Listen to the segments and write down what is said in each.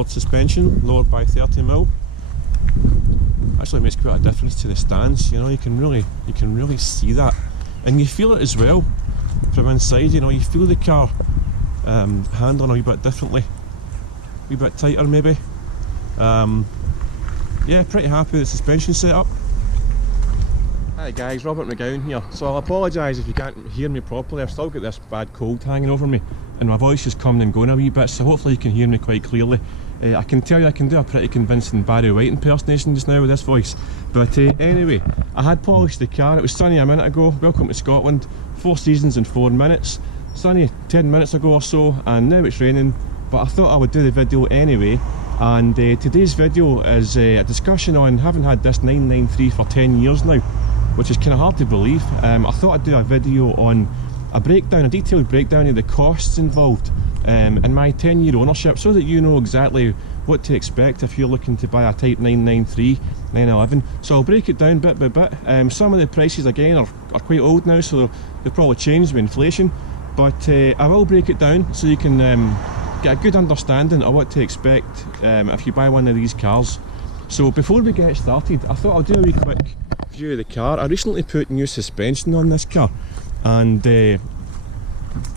lowered suspension, lowered by 30mm. Actually makes quite a difference to the stance, you know, you can really see that. And you feel it as well from inside, you know, you feel the car handling a wee bit differently, a wee bit tighter maybe. Yeah, pretty happy with the suspension setup. Hi guys, Robert McGowan here. So I'll apologise if you can't hear me properly. I've still got this bad cold hanging over me and my voice is coming and going a wee bit, so hopefully you can hear me quite clearly. I can tell you I can do a pretty convincing Barry White impersonation just now with this voice. But anyway, I had polished the car. It was sunny a minute ago. Welcome to Scotland. 4 seasons in 4 minutes. Sunny 10 minutes ago or so, and now it's raining. But I thought I would do the video anyway. And today's video is a discussion on having had this 993 for 10 years now, which is kind of hard to believe. I thought I'd do a video on a detailed breakdown of the costs involved in my 10-year ownership, so that you know exactly what to expect if you're looking to buy a Type 993, 911. So I'll break it down bit by bit. Some of the prices again are quite old now, so they've probably changed with inflation, but I will break it down so you can get a good understanding of what to expect if you buy one of these cars. So before we get started, I thought I'll do a wee quick view of the car. I recently put new suspension on this car and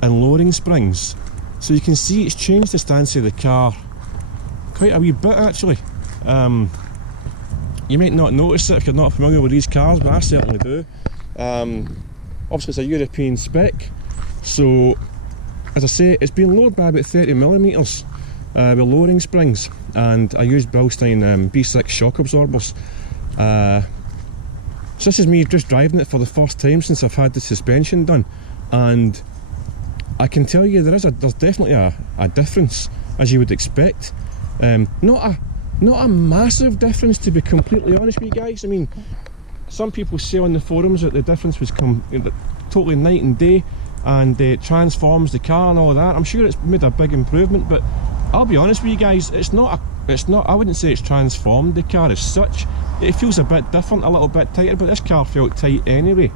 lowering springs, so you can see it's changed the stance of the car quite a wee bit actually. You might not notice it if you're not familiar with these cars, but I certainly do. Obviously it's a European spec, so as I say, it's been lowered by about 30mm with lowering springs, and I used Bilstein B6 shock absorbers. So this is me just driving it for the first time since I've had the suspension done, and I can tell you there's definitely a difference, as you would expect. Not a massive difference, to be completely honest with you guys. I mean, some people say on the forums that the difference was totally night and day, and it transforms the car and all of that. I'm sure it's made a big improvement, but I'll be honest with you guys, it's not. I wouldn't say it's transformed the car as such. It feels a bit different, a little bit tighter, but this car felt tight anyway.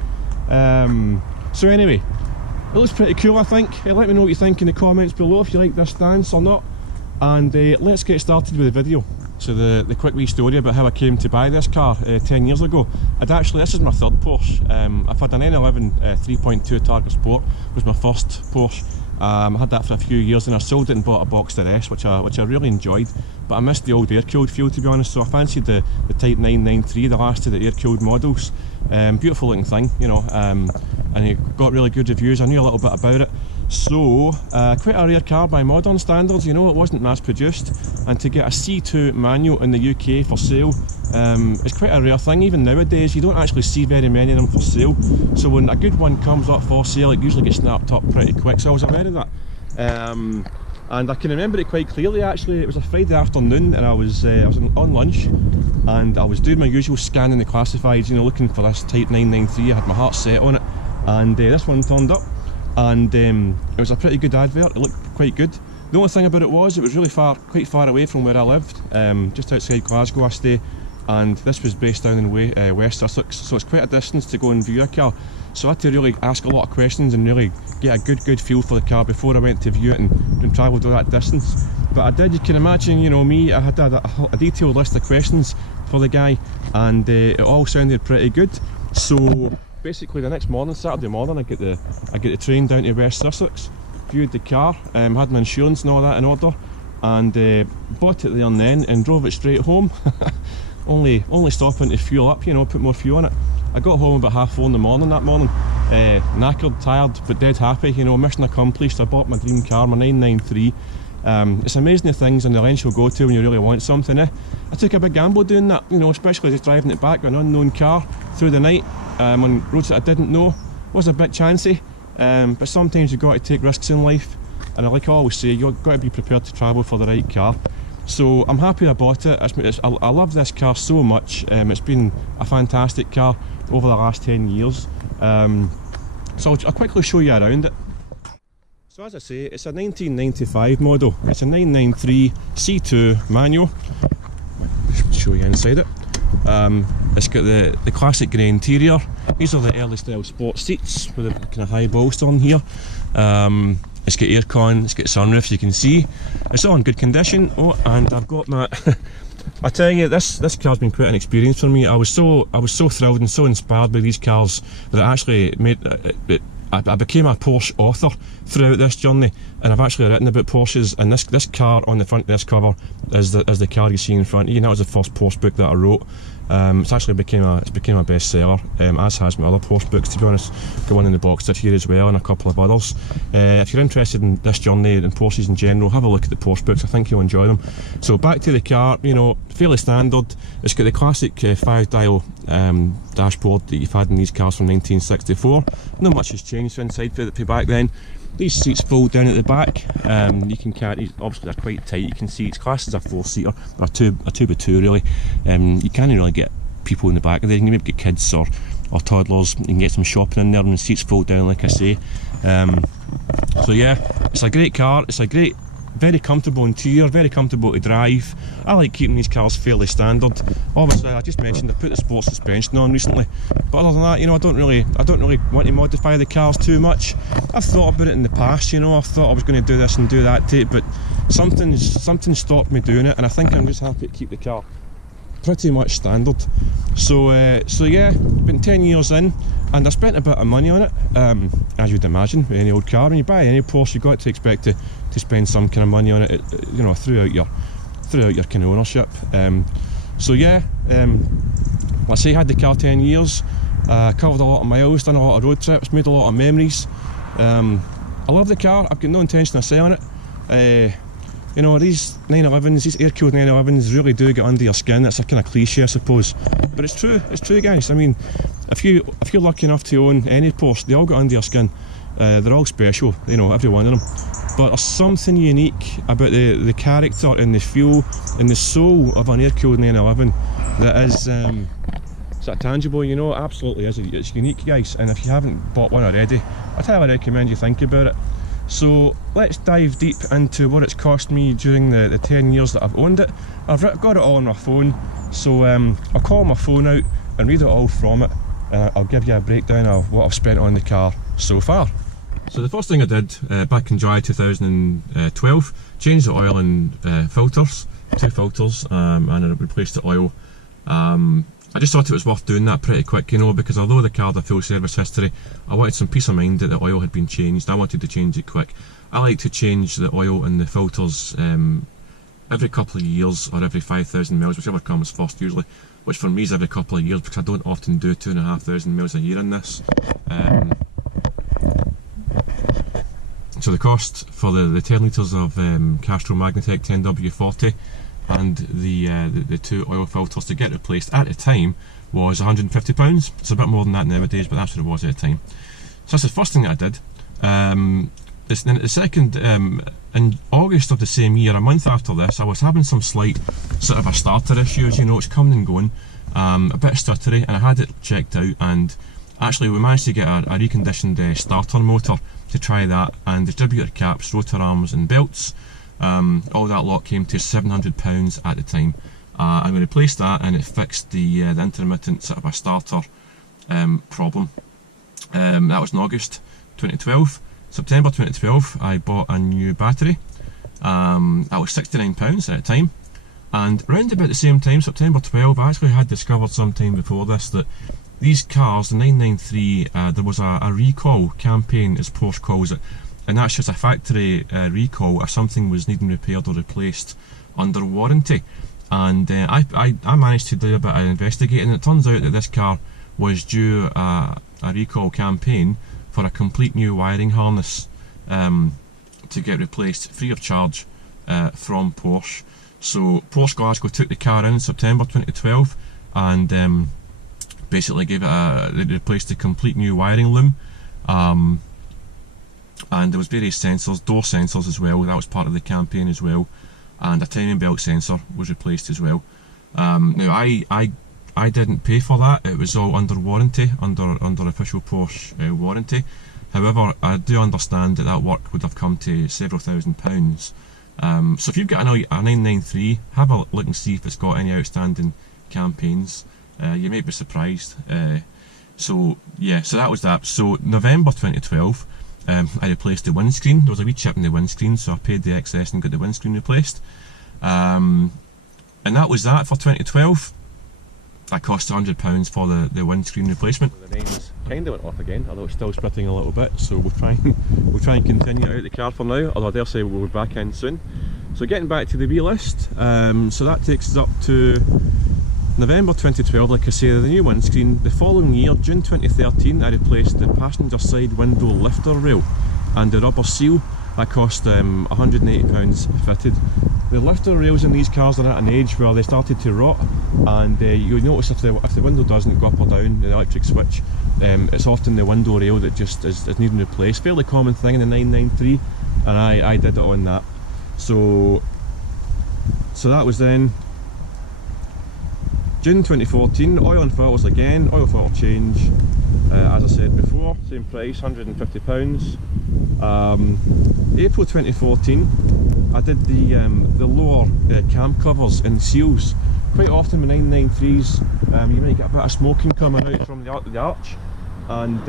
So anyway, it looks pretty cool, I think. Let me know what you think in the comments below if you like this stance or not, and let's get started with the video. So the quick wee story about how I came to buy this car 10 years ago. This is my third Porsche. I've had an 911 3.2 Targa Sport, was my first Porsche. I had that for a few years and I sold it and bought a Boxster S, which I really enjoyed, but I missed the old air-cooled feel, to be honest, so I fancied the Type 993, the last of the air-cooled models. Beautiful looking thing, you know, and it got really good reviews. I knew a little bit about it. So, quite a rare car by modern standards, you know, it wasn't mass produced, and to get a C2 manual in the UK for sale is quite a rare thing. Even nowadays you don't actually see very many of them for sale, so when a good one comes up for sale it usually gets snapped up pretty quick, so I was aware of that. And I can remember it quite clearly actually. It was a Friday afternoon and I was on lunch and I was doing my usual scanning the classifieds, you know, looking for this Type 993. I had my heart set on it, and this one turned up, and it was a pretty good advert. It looked quite good. The only thing about it was really quite far away from where I lived, just outside Glasgow I stay, and this was based down in West Sussex, so it's quite a distance to go and view a car. So I had to really ask a lot of questions and really get a good feel for the car before I went to view it and travelled all that distance. But I did, you can imagine, you know me, I had a detailed list of questions for the guy, and it all sounded pretty good. So basically the next morning, Saturday morning, I get the train down to West Sussex, viewed the car, had my insurance and all that in order, and bought it there and then and drove it straight home. only stopping to fuel up, you know, put more fuel in it. I got home about 4:30 in the morning that morning, knackered, tired, but dead happy, you know, mission accomplished. I bought my dream car, my 993. It's amazing the things and the lengths you'll go to when you really want something. I took a big gamble doing that, you know, especially just driving it back with an unknown car through the night on roads that I didn't know. Was a bit chancy, but sometimes you've got to take risks in life, and like I always say, you've got to be prepared to travel for the right car. So I'm happy I bought it. I love this car so much. It's been a fantastic car over the last 10 years. So I'll quickly show you around it. So as I say, it's a 1995 model. It's a 993 C2 manual. Show you inside it. It's got the classic grey interior. These are the early style sport seats with a kind of high bolster on here. It's got aircon, it's got sunroof, you can see. It's all in good condition. Oh, and I've got my... I tell you, this car's been quite an experience for me. I was so thrilled and so inspired by these cars that it actually made I became a Porsche author throughout this journey, and I've actually written about Porsches. And this car on the front of this cover is the car you see in front of you. And that was the first Porsche book that I wrote. It's actually became a bestseller, as has my other Porsche books, to be honest. Got one in the box here as well, and a couple of others. If you're interested in this journey and Porsches in general, have a look at the Porsche books. I think you'll enjoy them. So back to the car, you know, fairly standard. It's got the classic 5-dial dashboard that you've had in these cars from 1964. Not much has changed inside for back then. These seats fold down at the back. You can carry, obviously they're quite tight. You can see it's classed as a 4-seater, or a two by two really. You can't really get people in the back of there. You can maybe get kids or toddlers. You can get some shopping in there, and the seats fold down, like I say. So yeah, it's a great car. It's a great, very comfortable interior, very comfortable to drive. I like keeping these cars fairly standard. Obviously, I just mentioned I put the sports suspension on recently, but other than that, you know, I don't really want to modify the cars too much. I've thought about it in the past, you know. I thought I was going to do this and do that to it, but something stopped me doing it, and I think I'm just happy to keep the car pretty much standard. So yeah, been 10 years in, and I spent a bit of money on it, as you'd imagine with any old car. When you buy any Porsche, you've got to expect to spend some kind of money on it, you know, throughout your kind of ownership. So yeah, let's say I had the car 10 years, covered a lot of miles, done a lot of road trips, made a lot of memories. I love the car. I've got no intention of selling it. You know, these 911s, these air-cooled 911s really do get under your skin. It's a kind of cliche, I suppose, but it's true guys. I mean, if you're lucky enough to own any Porsche, they all get under your skin. They're all special, you know, every one of them. But there's something unique about the character and the feel and the soul of an air-cooled 911 that is sort of tangible, you know. It absolutely is. It's unique, guys, and if you haven't bought one already, I highly recommend you think about it. So let's dive deep into what it's cost me during the 10 years that I've owned it. I've got it all on my phone, so I'll call my phone out and read it all from it, and I'll give you a breakdown of what I've spent on the car so far. So the first thing I did back in July 2012, changed the oil and filters, 2 filters, and I replaced the oil. I just thought it was worth doing that pretty quick, you know, because although the car had a full service history, I wanted some peace of mind that the oil had been changed. I wanted to change it quick. I like to change the oil and the filters every couple of years or every 5,000 miles, whichever comes first usually, which for me is every couple of years because I don't often do 2,500 miles a year in this. So the cost for the 10 litres of Castrol Magnatec 10W40 and the 2 oil filters to get replaced at the time was £150. It's a bit more than that nowadays, but that's what it was at the time. So that's the first thing that I did. Then the second, in August of the same year, a month after this, I was having some slight sort of a starter issues, you know, it's coming and going, a bit stuttery, and I had it checked out, and actually we managed to get a reconditioned starter motor to try that, and distributor caps, rotor arms and belts. All that lot came to £700 at the time, and we replaced that, and it fixed the intermittent sort of a starter problem. That was in August 2012. September 2012 I bought a new battery. That was £69 at the time, and around about the same time, September 12, I actually had discovered sometime before this that these cars, the 993, there was a recall campaign, as Porsche calls it, and that's just a factory recall if something was needing repaired or replaced under warranty. And I managed to do a bit of investigating, and it turns out that this car was due a recall campaign for a complete new wiring harness to get replaced free of charge from Porsche. So Porsche Glasgow took the car in September 2012 and basically gave it they replaced the complete new wiring loom, and there was various sensors, door sensors as well, that was part of the campaign as well, and a timing belt sensor was replaced as well. Now I didn't pay for that, it was all under warranty, under official Porsche warranty. However, I do understand that work would have come to several £1,000s. So if you've got a 993, have a look and see if it's got any outstanding campaigns. You might be surprised. So yeah, so that was that. So November 2012, I replaced the windscreen. There was a wee chip in the windscreen, so I paid the excess and got the windscreen replaced. And that was that for 2012. That cost £100 for the windscreen replacement. The rain's kind of went off again, although it's still spritting a little bit, so we'll try and continue out the car for now, although I dare say we'll be back in soon. So getting back to the wee list, so that takes us up to November 2012, like I say, the new windscreen. The following year, June 2013, I replaced the passenger side window lifter rail and the rubber seal. That cost £180 fitted. The lifter rails in these cars are at an age where they started to rot, and you'll notice if the window doesn't go up or down, the electric switch, it's often the window rail that just is needing replaced. Fairly common thing in the 993, and I did it on that. So that was then June 2014, oil and filters again, oil filter change, as I said before, same price, £150. April 2014, I did the lower cam covers and seals. Quite often with 993s, you might get a bit of smoking coming out from the arch, and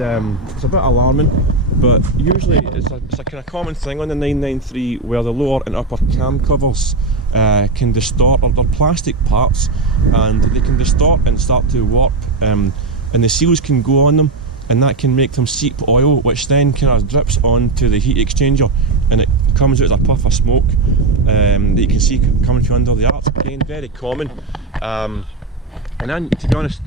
it's a bit alarming, but usually it's a kind of common thing on the 993 where the lower and upper cam covers can distort, or they're plastic parts, and they can distort and start to warp, and the seals can go on them, and that can make them seep oil, which then kind of drips onto the heat exchanger, and it comes out as a puff of smoke that you can see coming from under the arch. Again, very common, and then, to be honest,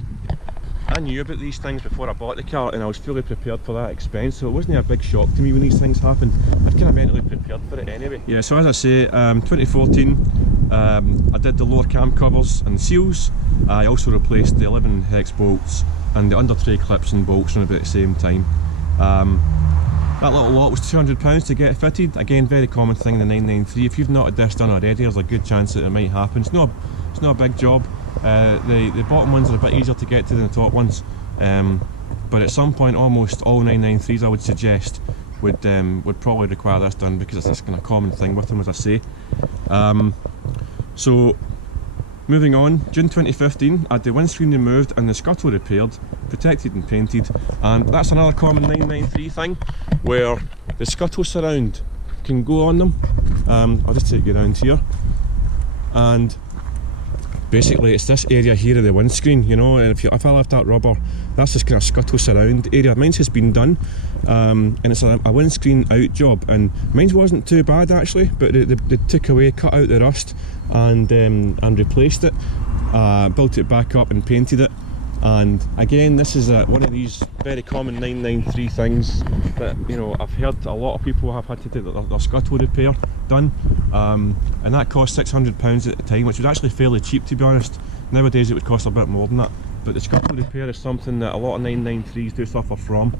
I knew about these things before I bought the car, and I was fully prepared for that expense, so it wasn't a big shock to me when these things happened. I'd kind of mentally prepared for it anyway. Yeah, so as I say, 2014, I did the lower cam covers and seals. I also replaced the 11 hex bolts and the under tray clips and bolts around about the same time. That little lot was £200 to get it fitted. Again, very common thing in the 993. If you've not had this done already, there's a good chance that it might happen. It's not a big job. The bottom ones are a bit easier to get to than the top ones, but at some point almost all 993s, I would suggest, would probably require this done, because it's this kind of common thing with them, as I say. So moving on, June 2015, I had the windscreen removed and the scuttle repaired, protected and painted, and that's another common 993 thing, where the scuttle surround can go on them. I'll just take you around here, and basically it's this area here of the windscreen, you know, and if I lift that rubber, that's this kind of scuttle surround area. Mine's has been done, and it's a windscreen out job, and mine wasn't too bad actually, but they took away, cut out the rust, and replaced it, built it back up and painted it. And again, this is one of these very common 993 things that, you know, I've heard a lot of people have had to do their scuttle repair done, and that cost £600 at the time, which was actually fairly cheap, to be honest. Nowadays it would cost a bit more than that, but the scuttle repair is something that a lot of 993s do suffer from.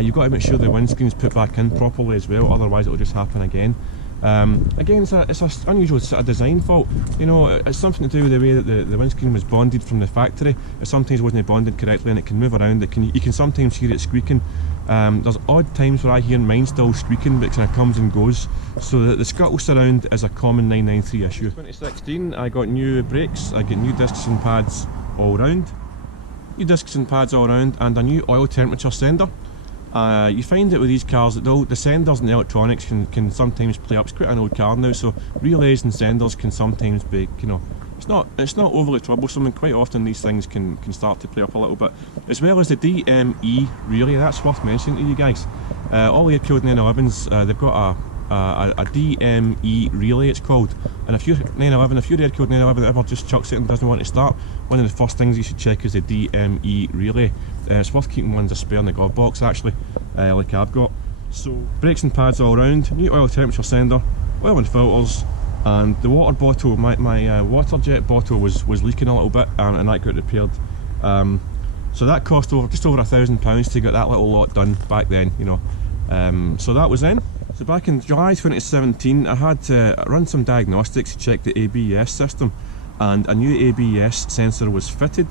You've got to make sure the windscreen's put back in properly as well, otherwise it'll just happen again. Again, it's an unusual sort of design fault. You know, it's something to do with the way that the windscreen was bonded from the factory. It sometimes wasn't bonded correctly, and it can move around. You can sometimes hear it squeaking. There's odd times where I hear mine still squeaking, but it kind of comes and goes. So the scuttle surround is a common 993 issue. 2016, I got new brakes. I got new discs and pads all round. New discs and pads all round, and a new oil temperature sender. You find that with these cars that the senders and the electronics can sometimes play up. It's quite an old car now, so relays and senders can sometimes be, you know, it's not overly troublesome, and quite often these things can start to play up a little bit. As well as the DME relay, that's worth mentioning to you guys. All the air-cooled 911s, they've got a DME relay, it's called, and if you're air-cooled 911 that ever just chucks it and doesn't want to start, one of the first things you should check is the DME relay. It's worth keeping one as a spare in the glove box actually, like I've got. So brakes and pads all round, new oil temperature sender, oil and filters, and the water bottle, my water jet bottle was leaking a little bit, and that got repaired. So that cost just over £1,000 to get that little lot done back then, you know. So that was then. So back in July 2017, I had to run some diagnostics to check the ABS system, and a new ABS sensor was fitted.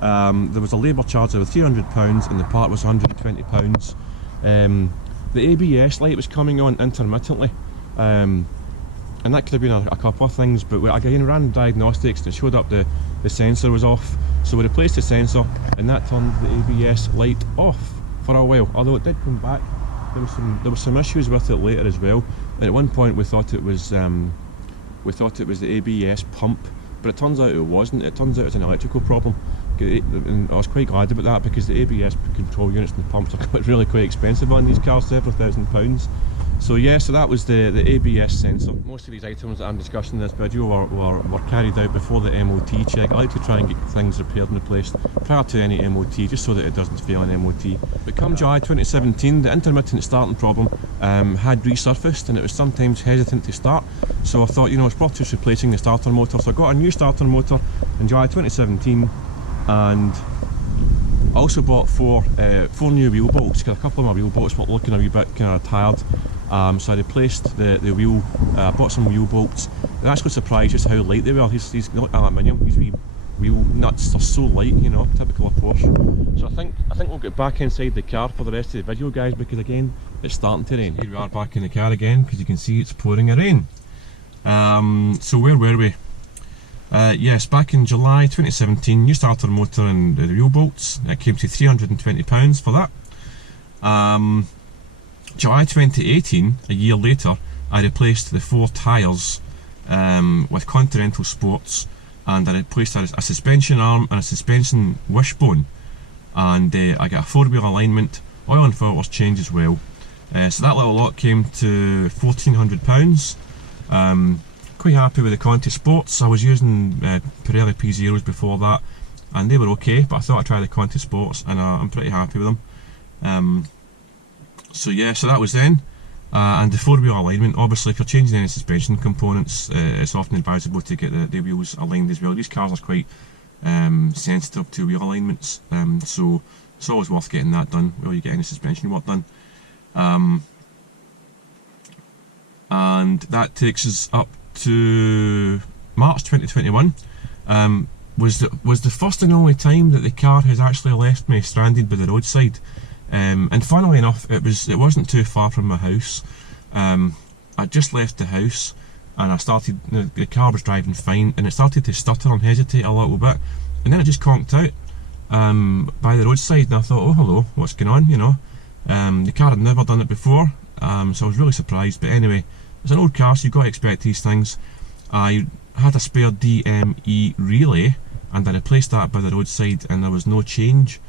There was a labour charge of £300 and the part was £120. The ABS light was coming on intermittently, and that could have been a couple of things, but again, ran diagnostics and it showed up the sensor was off, so we replaced the sensor, and that turned the ABS light off for a while, although it did come back. there was some issues with it later as well. And at one point we thought it was the ABS pump, but it turns out it wasn't. It turns out it's an electrical problem. And I was quite glad about that, because the ABS control units and the pumps are really quite expensive on these cars, several £1,000s. So yeah, so that was the ABS sensor. Most of these items that I'm discussing in this video were carried out before the MOT check. I like to try and get things repaired and replaced prior to any MOT, just so that it doesn't fail an MOT. But come July 2017, the intermittent starting problem had resurfaced, and it was sometimes hesitant to start. So I thought, you know, it's worth just replacing the starter motor. So I got a new starter motor in July 2017, and I also bought four new wheel bolts, because a couple of my wheel bolts were looking a wee bit kind of tired. So I replaced the wheel, bought some wheel bolts. I'm actually surprised just how light they were. These not aluminium, these wheel nuts are so light, you know, typical of Porsche. So I think we'll get back inside the car for the rest of the video, guys, because again, it's starting to rain. Here we are back in the car again, because you can see it's pouring a rain. So where were we? Yes, back in July 2017, new starter motor and the wheel bolts. It came to £320 for that. July 2018, a year later, I replaced the 4 tyres with Continental Sports, and I replaced a suspension arm and a suspension wishbone, and I got a 4-wheel alignment, oil and filters change as well. So that little lot came to £1,400. Quite happy with the Conti Sports. I was using Pirelli P0s before that, and they were okay, but I thought I'd try the Conti Sports, and I'm pretty happy with them. So yeah, so that was then. And the 4-wheel alignment, obviously if you're changing any suspension components, it's often advisable to get the wheels aligned as well. These cars are quite sensitive to wheel alignments, so it's always worth getting that done while you get any suspension work done. And that takes us up to March 2021. Was the first and only time that the car has actually left me stranded by the roadside. And funnily enough, it wasn't too far from my house. I just left the house, and I started, the car was driving fine, and it started to stutter and hesitate a little bit, and then it just conked out by the roadside, and I thought, oh hello, what's going on, you know. The car had never done it before, so I was really surprised. But anyway, it's an old car, so you've got to expect these things. I had a spare DME relay, and I replaced that by the roadside, and there was no change.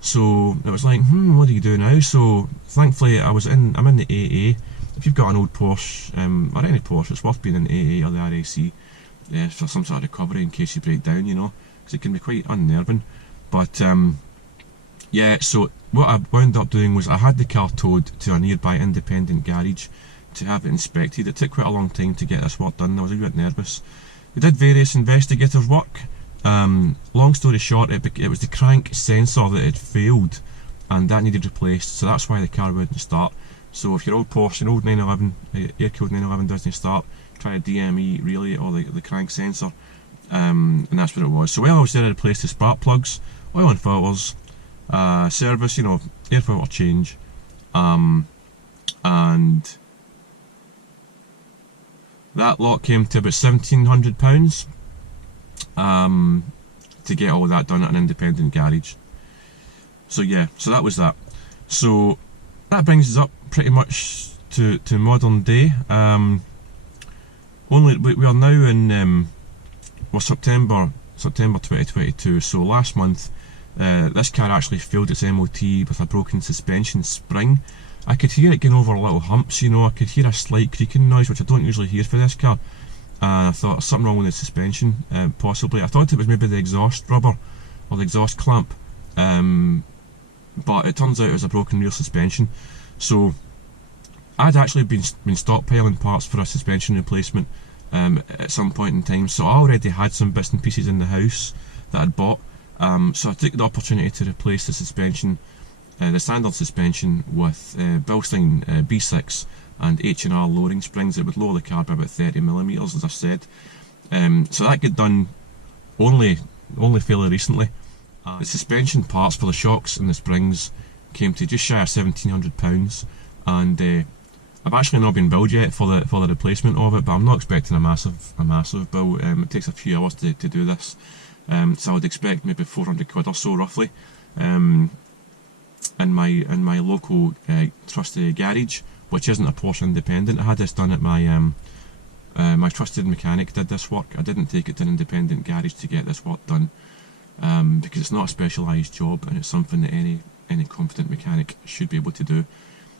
So it was like, what do you do now? So thankfully I'm in the AA. If you've got an old Porsche, or any Porsche, it's worth being in the AA or the RAC for some sort of recovery in case you break down, you know, because it can be quite unnerving. But yeah, so what I wound up doing was I had the car towed to a nearby independent garage to have it inspected. It took quite a long time to get this work done. I was a bit nervous. We did various investigators' work. Long story short, it was the crank sensor that had failed, and that needed replaced, so that's why the car wouldn't start. So if your old Porsche, an old 911, air-cooled 911 doesn't start, try a DME relay or the crank sensor, and that's what it was. So while I was there, I replaced the spark plugs, oil and filters, service, you know, air filter change, and that lot came to about £1,700. To get all of that done at an independent garage. So yeah, so that was that. So that brings us up pretty much to modern day. Only we are now in September 2022. So last month, this car actually failed its MOT with a broken suspension spring. I could hear it going over little humps, you know. I could hear a slight creaking noise, which I don't usually hear for this car. I thought there's something wrong with the suspension, possibly. I thought it was maybe the exhaust rubber or the exhaust clamp, but it turns out it was a broken rear suspension. So I'd actually been stockpiling parts for a suspension replacement at some point in time, so I already had some bits and pieces in the house that I'd bought. So I took the opportunity to replace the suspension, the standard suspension, with Bilstein B6 and H&R lowering springs that would lower the car by about 30mm, as I said. So that got done only fairly recently. The suspension parts for the shocks and the springs came to just shy of £1,700, and I've actually not been billed yet for the replacement of it, but I'm not expecting a massive bill. It takes a few hours to do this, so I would expect maybe £400 or so roughly. in my local trusted garage, which isn't a Porsche independent. I had this done at my my trusted mechanic did this work. I didn't take it to an independent garage to get this work done, because it's not a specialised job, and it's something that any competent mechanic should be able to do.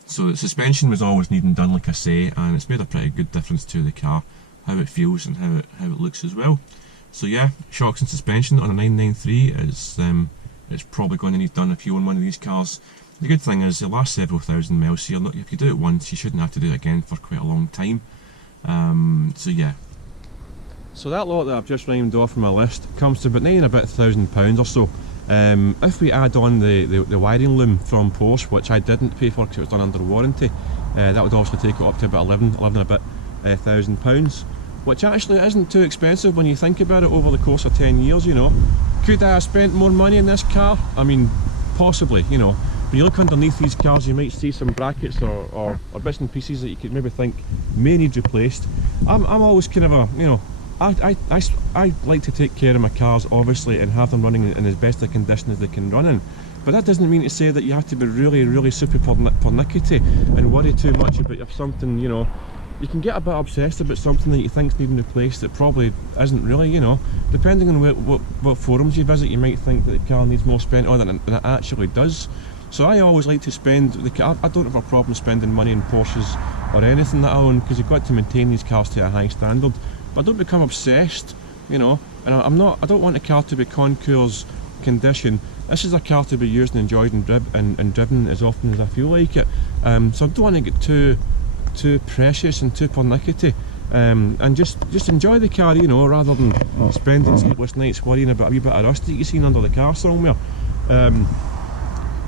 So the suspension was always needing done, like I say, and it's made a pretty good difference to the car, how it feels and how it looks as well. So yeah, shocks and suspension on a 993 is it's probably going to need done if you own one of these cars. The good thing is it lasts several thousand miles, so if you do it once, you shouldn't have to do it again for quite a long time. So yeah. So that lot that I've just rhymed off from my list comes to about £9,000 or so. If we add on the wiring loom from Porsche, which I didn't pay for because it was done under warranty, that would obviously take it up to about 11 and a bit £1,000, which actually isn't too expensive when you think about it over the course of 10 years, you know. Could I have spent more money in this car? I mean, possibly, you know. When you look underneath these cars, you might see some brackets or bits and pieces that you could maybe think may need replaced. I'm always kind of a, you know, I like to take care of my cars, obviously, and have them running in as best a condition as they can run in. But that doesn't mean to say that you have to be really super pernickety and worry too much about if something, you know, you can get a bit obsessed about something that you think's needing replaced that probably isn't really, you know. Depending on what forums you visit, you might think that the car needs more spent on than it actually does. So I always like to spend the car. I don't have a problem spending money in Porsches or anything that I own, because you've got to maintain these cars to a high standard. But I don't become obsessed, you know. And I don't want a car to be concours condition. This is a car to be used and enjoyed and driven as often as I feel like it. So I don't want to get too precious and too pernickety, and just enjoy the car, you know, rather than spending sleepless nights worrying about a wee bit of rust that you've seen under the car somewhere.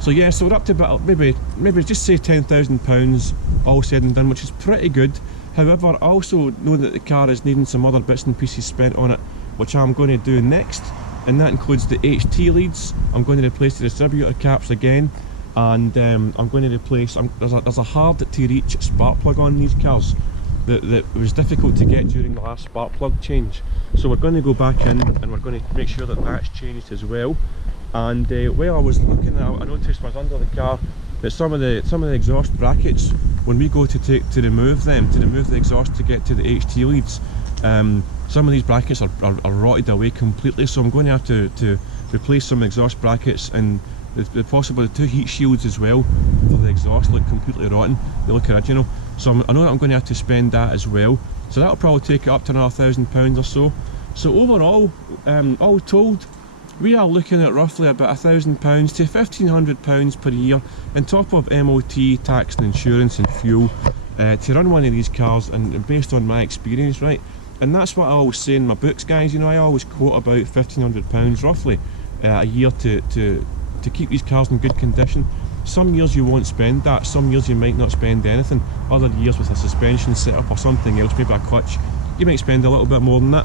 So yeah, so we're up to about maybe just say £10,000 all said and done, which is pretty good. However, I also know that the car is needing some other bits and pieces spent on it, which I'm going to do next, and that includes the HT leads. I'm going to replace the distributor caps again, and I'm going to replace, there's a hard to reach spark plug on these cars that was difficult to get during the last spark plug change. So we're going to go back in and we're going to make sure that that's changed as well. And while I was looking at it, I noticed when I was under the car that some of the exhaust brackets, when we go to remove the exhaust to get to the HT leads, some of these brackets are rotted away completely. So I'm going to have to replace some exhaust brackets, and possibly the two heat shields as well for the exhaust look completely rotten. They look original. So I know that I'm going to have to spend that as well. So that'll probably take it up to another £1,000 or so. So overall, all told, we are looking at roughly about £1,000 to £1,500 per year, on top of MOT, tax and insurance and fuel, to run one of these cars, and based on my experience, right? And that's what I always say in my books, guys. You know, I always quote about £1,500 roughly a year to keep these cars in good condition. Some years you won't spend that, some years you might not spend anything. Other years with a suspension setup or something else, maybe a clutch, you might spend a little bit more than that.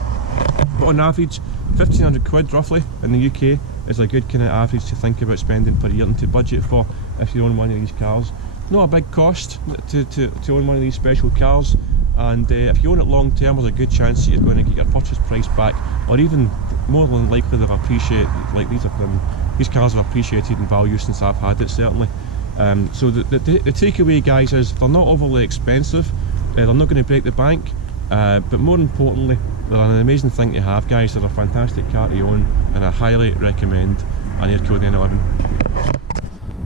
But on average, 1,500 quid roughly in the UK is a good kind of average to think about spending per year and to budget for if you own one of these cars. Not a big cost to own one of these special cars, and if you own it long term, there's a good chance that you're going to get your purchase price back, or even more than likely they've appreciated, like these cars have appreciated in value since I've had it, certainly. So the takeaway, guys, is they're not overly expensive, they're not going to break the bank, but more importantly, they're an amazing thing to have, guys. They're a fantastic car to own, and I highly recommend an air-cooled N11.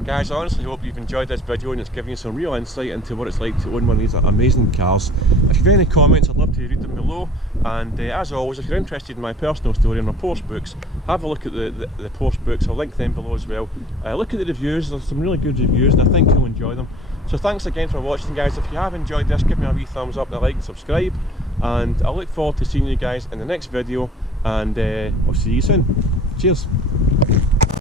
Guys, I honestly hope you've enjoyed this video and it's given you some real insight into what it's like to own one of these amazing cars. If you've any comments, I'd love to read them below, and as always, if you're interested in my personal story and my Porsche books, have a look at the Porsche books. I'll link them below as well. Look at the reviews, there's some really good reviews and I think you'll enjoy them. So thanks again for watching, guys. If you have enjoyed this, give me a wee thumbs up and a like and subscribe, and I look forward to seeing you guys in the next video, and I'll see you soon. Cheers.